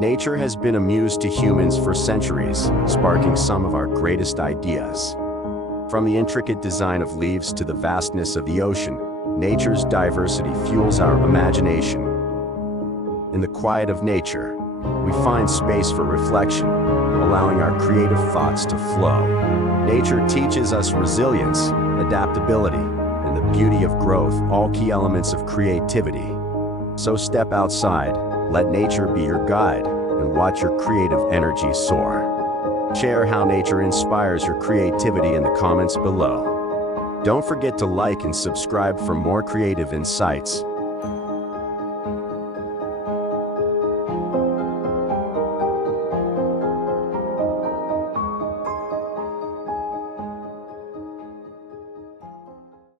Nature has been a muse to humans for centuries, sparking some of our greatest ideas. From the intricate design of leaves to the vastness of the ocean, nature's diversity fuels our imagination. In the quiet of nature, we find space for reflection, allowing our creative thoughts to flow. Nature teaches us resilience, adaptability, and the beauty of growth, all key elements of creativity. So step outside, let nature be your guide, and watch your creative energy soar. Share how nature inspires your creativity in the comments below. Don't forget to like and subscribe for more creative insights.